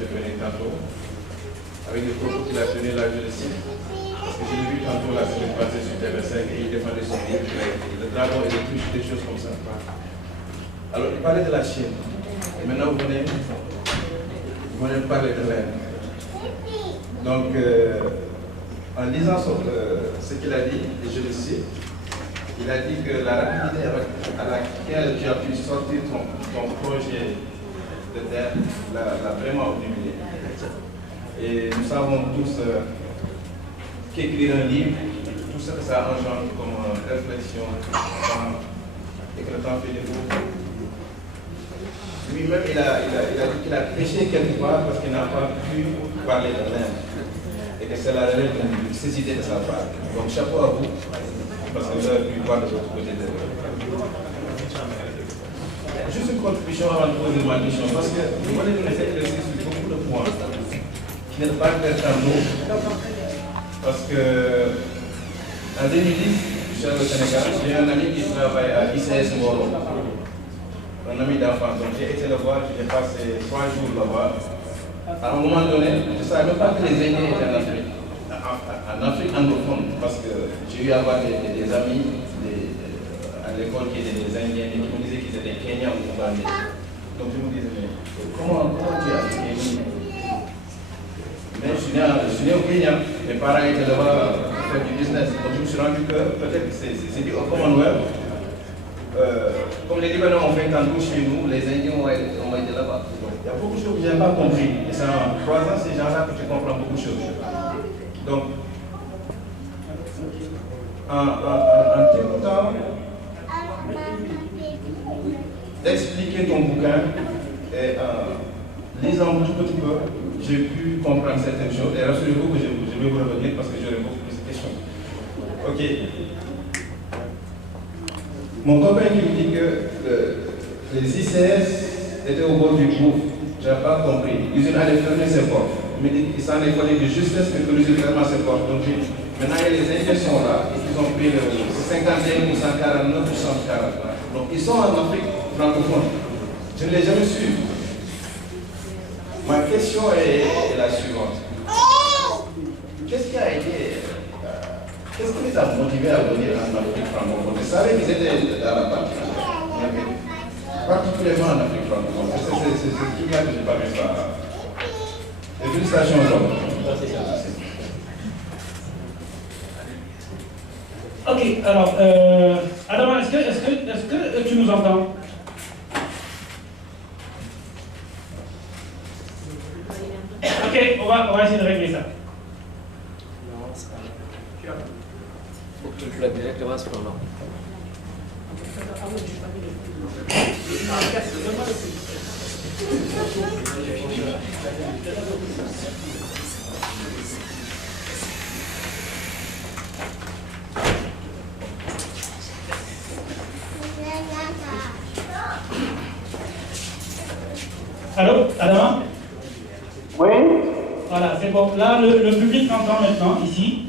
de venir tantôt, avec des propos qu'il a tenus là, je le cite, parce que je l'ai vu tantôt la semaine passée sur TV5 et il défendait son livre, le dragon et les trucs, des choses comme ça. Alors, il parlait de la Chine. Et maintenant, vous venez me parler de l'Inde. Donc, en lisant ce qu'il a dit, et je le cite, il a dit que la rapidité à laquelle tu as pu sortir ton projet de terre l'a vraiment obnubilé. Et nous savons tous qu'écrire un livre, tout ce que ça engendre comme réflexion, et que le temps fait des mots. Lui-même, il a dit qu'il a péché quelque part parce qu'il n'a pas pu parler de l'Inde. Et que c'est la relève d'une nécessité de sa part. Donc chapeau à vous, parce que vous avez pu voir de l'autre côté de juste une contribution avant de poser ma question, parce que vous voulez nous laisser éclaircir sur beaucoup de points qui n'est pas clair en nous. Parce que en 2010, je suis au Sénégal, j'ai un ami qui travaille à ICS Moro, un ami d'enfance. Donc j'ai été le voir, j'ai passé 3 jours là-bas. À un moment donné, je ne savais même pas que les Indiens étaient en Afrique anglophone, parce que j'ai eu à voir des amis à l'école qui étaient des Indiens et qui me disaient qu'ils étaient Kenyans ou Ougandais. Donc je me disais, mais comment tu es africain? Mais je suis né au Kenya, mes parents étaient là-bas pour faire du business. Donc je me suis rendu que peut-être c'est dû au Commonwealth. Comme les Libanais ont fait tantôt chez nous, les Indiens ont été là-bas. Il y a beaucoup de choses que je n'ai pas compris. Et c'est en croisant ces gens-là que tu comprends beaucoup de choses. Donc, en t'écoutant d'expliquer ton bouquin et en lisant un tout petit peu, j'ai pu comprendre certaines choses. Et rassurez-vous que je vais vous revenir parce que j'aurai beaucoup plus de questions. Ok. Mon copain qui me dit que les ICS étaient au bord du gouffre. Je n'ai pas compris. L'usine allait fermer ses portes. Il me dit qu'il s'en est collé de justesse que l'usine ferme ses portes. Donc maintenant, les Indiens sont là et ils ont pris le 51 ou 149 ou 140. Donc ils sont en Afrique francophone. Je ne l'ai jamais su. Ma question est la suivante. Qu'est-ce qui les a motivés à venir en Afrique francophone? Vous savez qu'ils étaient dans la partie, particulièrement en Afrique francophone. C'est ce qui a que je n'ai pas vu ça. Et félicitations aux hommes. Ok, alors, Adama, est-ce que tu nous entends? Ok, on va essayer de régler ça. Non, c'est pas. Faut que tu la directement à ce moment-là. Allô, Adama? Oui. Voilà, c'est bon. Là, le public t'entend maintenant, ici.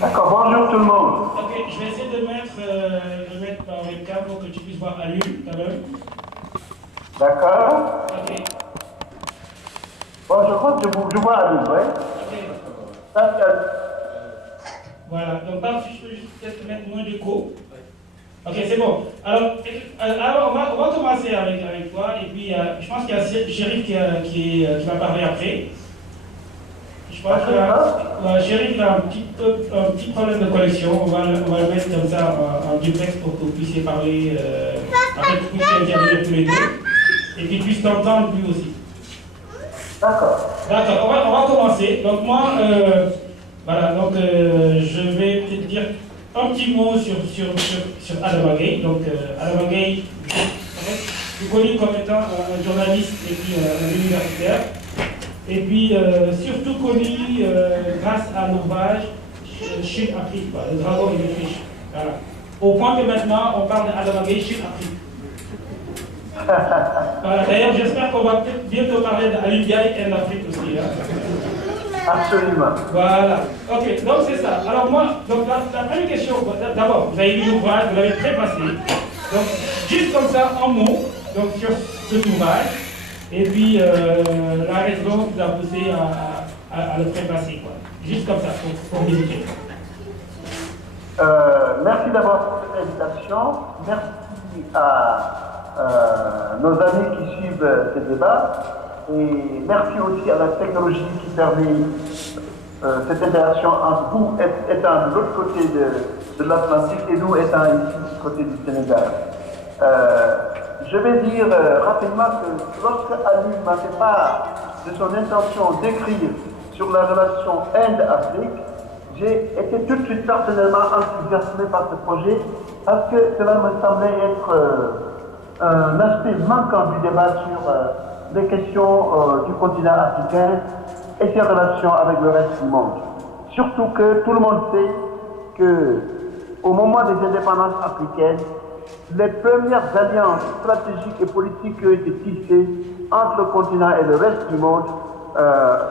D'accord, bonjour tout le monde. Ok, je vais essayer de mettre par webcam pour que tu puisses voir Alune tout à l'heure. D'accord. Ok. Bon, je crois que je vois à l'île, oui. Ok. Voilà, donc là, je peux juste peut-être mettre moins d'écho. Ok, c'est bon. Alors on va commencer avec toi, et puis je pense qu'il y a Chérif qui va parler après. Je pense que Chérif a un petit problème de connexion. On va le mettre comme ça en duplex pour que vous puissiez parler, après que vous puissiez intervenir tous les deux, et qu'il puisse t'entendre lui aussi. D'accord. D'accord, on va commencer. Donc moi, voilà, donc je vais te dire un petit mot sur Adama Gaye. Donc Adama Gaye, est connu comme étant un journaliste et puis un universitaire. Et puis surtout connu grâce à l'ouvrage Chine-Afrique, le dragon et le fiche. Voilà. Au point que maintenant on parle d'Adama Gaye Chine-Afrique. Voilà. D'ailleurs, j'espère qu'on va peut-être bientôt parler d'Alioune Diaye et l'Afrique aussi. Hein. Absolument. Voilà. Ok, donc c'est ça. Alors moi, donc la première question, d'abord, vous avez lu l'ouvrage, vous l'avez préfacé. Donc, juste comme ça, en mots, donc sur cet ouvrage. Et puis, la raison nous a poussé à le faire passer, quoi. Juste comme ça, pour débuter. Merci d'abord pour cette invitation. Merci à nos amis qui suivent ces débats. Et merci aussi à la technologie qui permet cette interaction entre vous étant de l'autre côté de l'Atlantique et nous étant ici du côté du Sénégal. Je vais dire rapidement que lorsque Ali m'a fait part de son intention d'écrire sur la relation Inde-Afrique, j'ai été tout de suite personnellement enthousiasmé par ce projet parce que cela me semblait être un aspect manquant du débat sur les questions du continent africain et ses relations avec le reste du monde. Surtout que tout le monde sait qu'au moment des indépendances africaines, les premières alliances stratégiques et politiques qui ont été tissées entre le continent et le reste du monde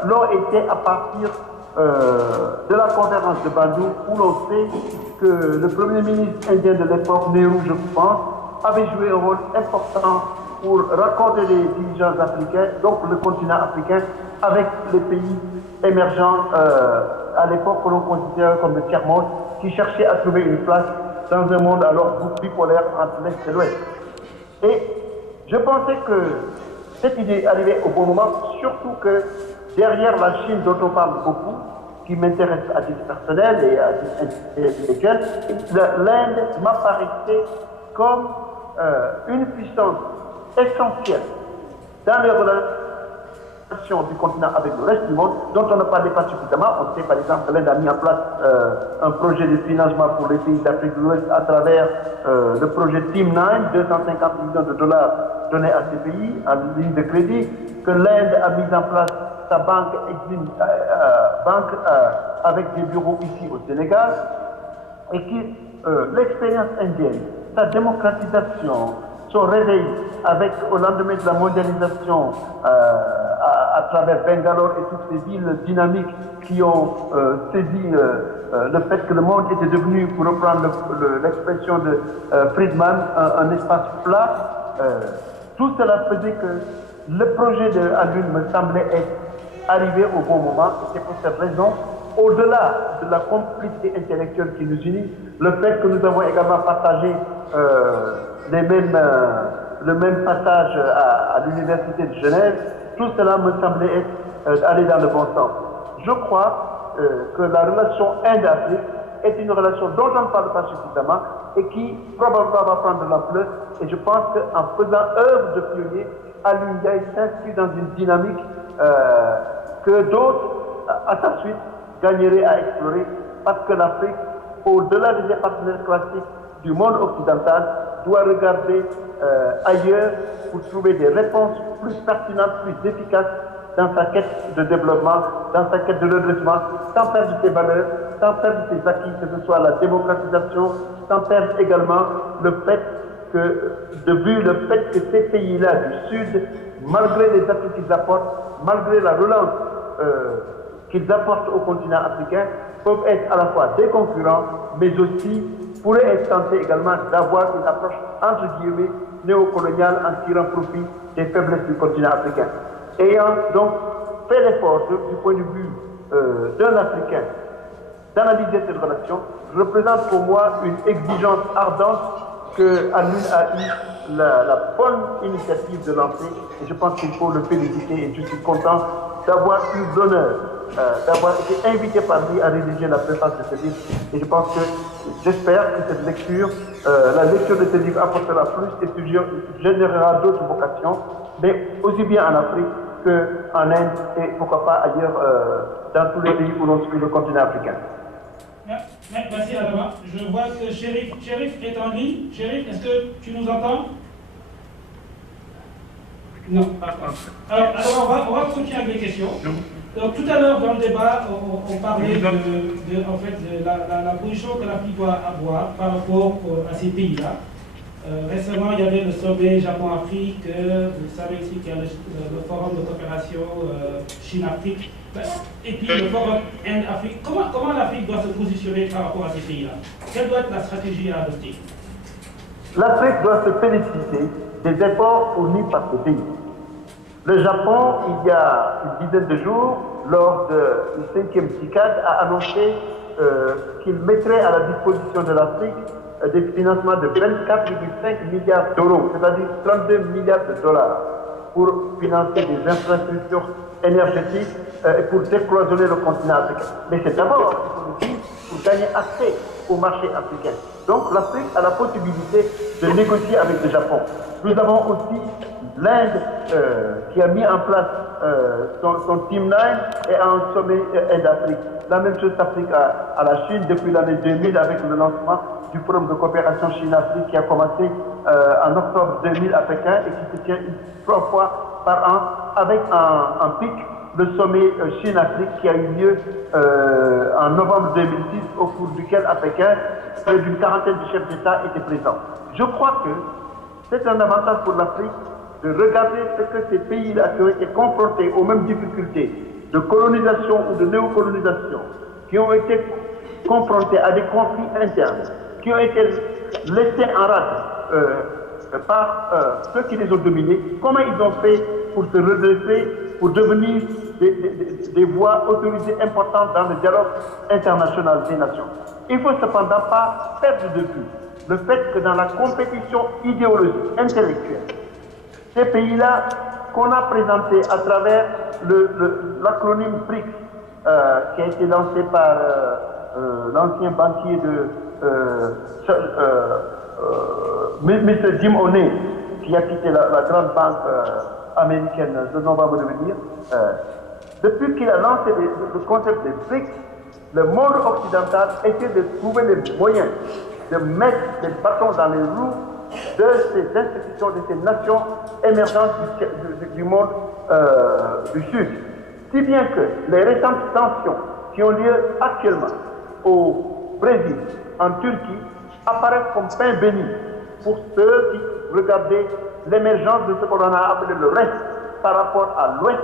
l'ont été à partir de la conférence de Bandung, où l'on sait que le premier ministre indien de l'époque, Nehru, je pense, avait joué un rôle important pour raccorder les dirigeants africains, donc le continent africain, avec les pays émergents à l'époque que l'on considérait comme le tiers-monde, qui cherchaient à trouver une place dans un monde alors bipolaire entre l'Est et l'Ouest. Et je pensais que cette idée arrivait au bon moment, surtout que derrière la Chine, dont on parle beaucoup, qui m'intéresse à titre personnel et à titre intellectuel, l'Inde m'apparaissait comme une puissance essentielle dans les relations du continent avec le reste du monde, dont on ne parlait pas suffisamment. On sait par exemple que l'Inde a mis en place un projet de financement pour les pays d'Afrique de l'Ouest à travers le projet Team 9, 250 millions de dollars donnés à ces pays en ligne de crédit, que l'Inde a mis en place sa banque avec des bureaux ici au Sénégal, et qui l'expérience indienne, sa démocratisation, son réveil avec, au lendemain de la mondialisation, à travers Bangalore et toutes ces villes dynamiques qui ont saisi le fait que le monde était devenu, pour reprendre l'expression de Friedman, un espace plat. Tout cela faisait que le projet de Alun me semblait être arrivé au bon moment. Et c'est pour cette raison, au-delà de la complicité intellectuelle qui nous unit, le fait que nous avons également partagé le même passage à l'Université de Genève, tout cela me semblait être aller dans le bon sens. Je crois que la relation Inde-Afrique est une relation dont on ne parle pas suffisamment et qui probablement va prendre de l'ampleur. Et je pense qu'en faisant œuvre de pionnier, Alioune Ndiaye s'inscrit dans une dynamique que d'autres, à sa suite, gagneraient à explorer, parce que l'Afrique, au-delà des partenaires classiques du monde occidental, doit regarder ailleurs pour trouver des réponses plus pertinentes, plus efficaces dans sa quête de développement, dans sa quête de redressement, sans perdre ses valeurs, sans perdre ses acquis, que ce soit la démocratisation, sans perdre également le fait que ces pays-là du Sud, malgré les atouts qu'ils apportent, malgré la relance qu'ils apportent au continent africain, peuvent être à la fois des concurrents, mais aussi pourraient être tentés également d'avoir une approche entre guillemets néocoloniale en tirant profit des faiblesses du continent africain. Ayant donc fait l'effort du point de vue d'un Africain d'analyser cette relation, représente pour moi une exigence ardente que Alioune a eu la bonne initiative de lancer, et je pense qu'il faut le féliciter, et je suis content d'avoir eu l'honneur d'avoir été invité par lui à rédiger la préface de ce livre. Et je pense que, j'espère que cette lecture, la lecture de ce livre apportera plus et générera d'autres vocations, mais aussi bien en Afrique qu'en Inde et pourquoi pas ailleurs dans tous les pays où l'on suit le continent africain. Merci Adama. Je vois que Chérif est en ligne. Chérif, est-ce que tu nous entends? Non, d'accord. Alors on va continuer avec les questions. Donc tout à l'heure dans le débat, on parlait de la position que l'Afrique doit avoir par rapport à ces pays-là. Récemment, il y avait le sommet Japon-Afrique, vous savez aussi qu'il y a le forum de coopération Chine-Afrique, et puis le forum Inde-Afrique. Comment l'Afrique doit se positionner par rapport à ces pays-là? Quelle doit être la stratégie à adopter? L'Afrique doit se féliciter des efforts fournis par ces pays. Le Japon, il y a une dizaine de jours, lors du 5e TICAD, a annoncé qu'il mettrait à la disposition de l'Afrique des financements de 24,5 milliards d'euros, c'est-à-dire 32 milliards de dollars, pour financer des infrastructures énergétiques et pour décloisonner le continent africain. Mais c'est d'abord, pour gagner accès au marché africain. Donc l'Afrique a la possibilité de négocier avec le Japon. Nous avons aussi l'Inde qui a mis en place son Team 9 et un sommet Inde-Afrique. La même chose s'applique à la Chine depuis l'année 2000 avec le lancement du Forum de coopération Chine-Afrique qui a commencé en octobre 2000 à Pékin et qui se tient 3 fois par an avec un pic, le sommet Chine-Afrique qui a eu lieu en novembre 2006 au cours duquel à Pékin, près d'une quarantaine de chefs d'État étaient présents. Je crois que c'est un avantage pour l'Afrique de regarder ce que ces pays-là qui ont été confrontés aux mêmes difficultés de colonisation ou de néocolonisation, qui ont été confrontés à des conflits internes, qui ont été laissés en rade par ceux qui les ont dominés, comment ils ont fait pour se redresser, pour devenir des voix autorisées importantes dans le dialogue international des nations. Il ne faut cependant pas perdre de vue le fait que dans la compétition idéologique, intellectuelle, ces pays-là qu'on a présenté à travers l'acronyme BRICS, qui a été lancé par l'ancien banquier Mr. Jim O'Neill, qui a quitté la grande banque américaine de novembre dernier. Depuis qu'il a lancé le concept des BRICS, le monde occidental essaie de trouver les moyens de mettre des bâtons dans les roues de ces institutions, de ces nations émergentes du monde du Sud. Si bien que les récentes tensions qui ont lieu actuellement au Brésil, en Turquie, apparaissent comme pain béni pour ceux qui regardaient l'émergence de ce qu'on a appelé le reste par rapport à l'Ouest,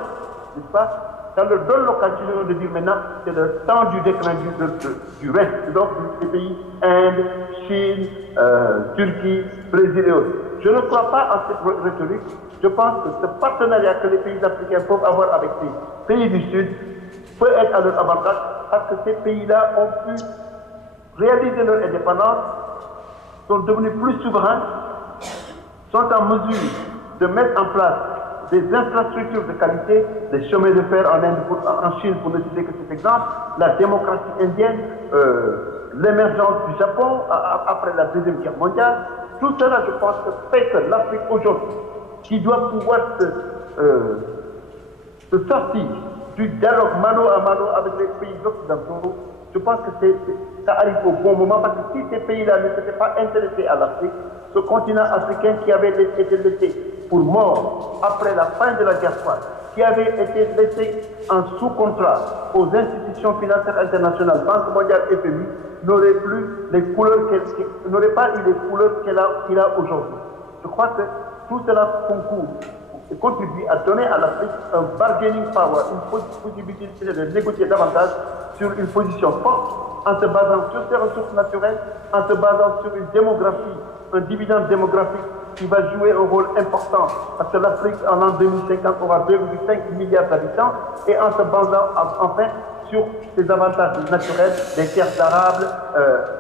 n'est-ce pas? Ça leur donne l'occasion de dire maintenant c'est le temps du déclin du reste, donc des pays Inde, Chine, Turquie, Brésil et autres. Je ne crois pas en cette rhétorique. Je pense que ce partenariat que les pays africains peuvent avoir avec ces pays du Sud peut être à leur avantage parce que ces pays-là ont pu réaliser leur indépendance, sont devenus plus souverains, sont en mesure de mettre en place des infrastructures de qualité, des chemins de fer en Inde, en Chine, pour ne citer que cet exemple, la démocratie indienne, l'émergence du Japon après la Deuxième Guerre mondiale. Tout cela, je pense, fait que l'Afrique aujourd'hui, qui doit pouvoir se sortir du dialogue mano à mano avec les pays occidentaux, je pense que ça arrive au bon moment, parce que si ces pays-là ne s'étaient pas intéressés à l'Afrique, ce continent africain qui avait été laissé pour mort après la fin de la guerre froide, qui avait été laissé en sous-contrat aux institutions financières internationales, Banque mondiale, FMI, n'aurait plus les couleurs n'aurait pas eu les couleurs qu'il a aujourd'hui. Je crois que tout cela concourt et contribue à donner à l'Afrique un bargaining power, une possibilité de négocier davantage sur une position forte, en se basant sur ses ressources naturelles, en se basant sur une démographie, un dividende démographique qui va jouer un rôle important, parce que l'Afrique, en l'an 2050, aura 2,5 milliards d'habitants, et en se basant enfin sur ses avantages naturels, les terres arables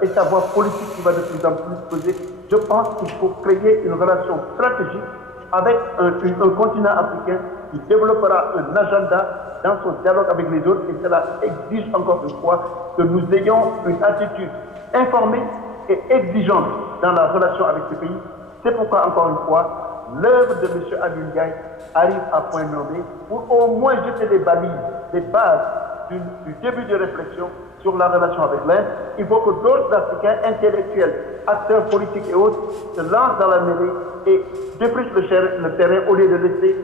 et sa voie politique qui va de plus en plus peser. Je pense qu'il faut créer une relation stratégique avec un continent africain qui développera un agenda dans son dialogue avec les autres, et cela exige encore une fois que nous ayons une attitude informée et exigeante dans la relation avec ce pays. C'est pourquoi, encore une fois, l'œuvre de M. Aline Ndiaye arrive à point nommé pour au moins jeter des balises, des bases du début de réflexion sur la relation avec l'Inde. Il faut que d'autres Africains intellectuels, acteurs politiques et autres se lancent dans la mêlée et défrichent le terrain au lieu de laisser